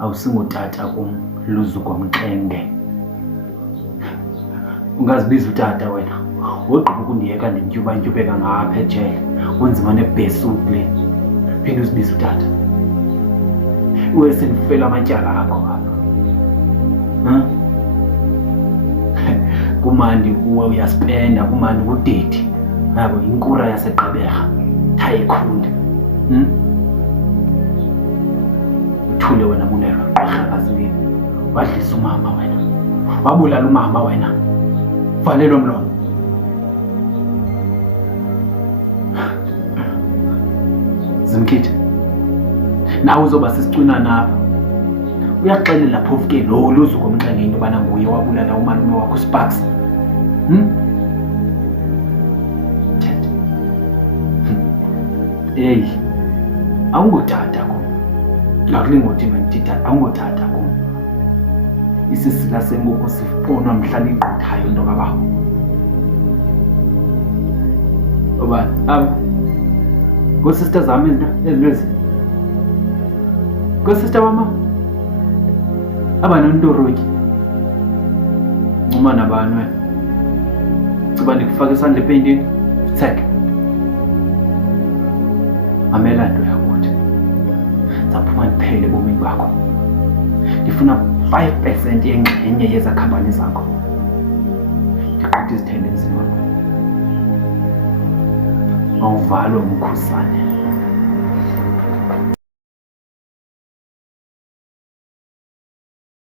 awusingutata kum, luzu komxenge. Ungazibiza utata wena, wogqiba ukundiyeka ndityuba-ntyubeka ngapha ejele, unzima nebhesuti le, phinde uzibiza utata. Uwe sendifela amatyala akho apha. Kumandi kuwe uyaspenda, kumandi kudedi. Yabo inkura yaseGqeberha, Tycoon. Uthule wena Munelo, Gqirhakazini. Wadlisa umama wena. Wabulala umama wena. Valelo mlomo. Zimkhithi. Nawe uzoba sisicwinana apha. Uyaxelela phofu ke lo luzu komxenge into bana nguye wabulala umalume wakho Sparks. Hey, awungotata kum. Ngakulingothi mandithatha, awungotata kum. Isisila senkukhu sifonwa mhla ligquthayo into kabawo. Obani, ngoosister zami ezinto ngoosister wama? Abanontorotyi. Ncuma nabani wena? Cuba ndikufaka isandla epeyintini? Tseke. Mamela nto yakuthi. Zaphuma ndiphele ebomini bakho. Ndifuna 5% yengxenye yezakhampani zakho. Ndiqhude izithende emzini wakho. Awuvalwe umkhusane.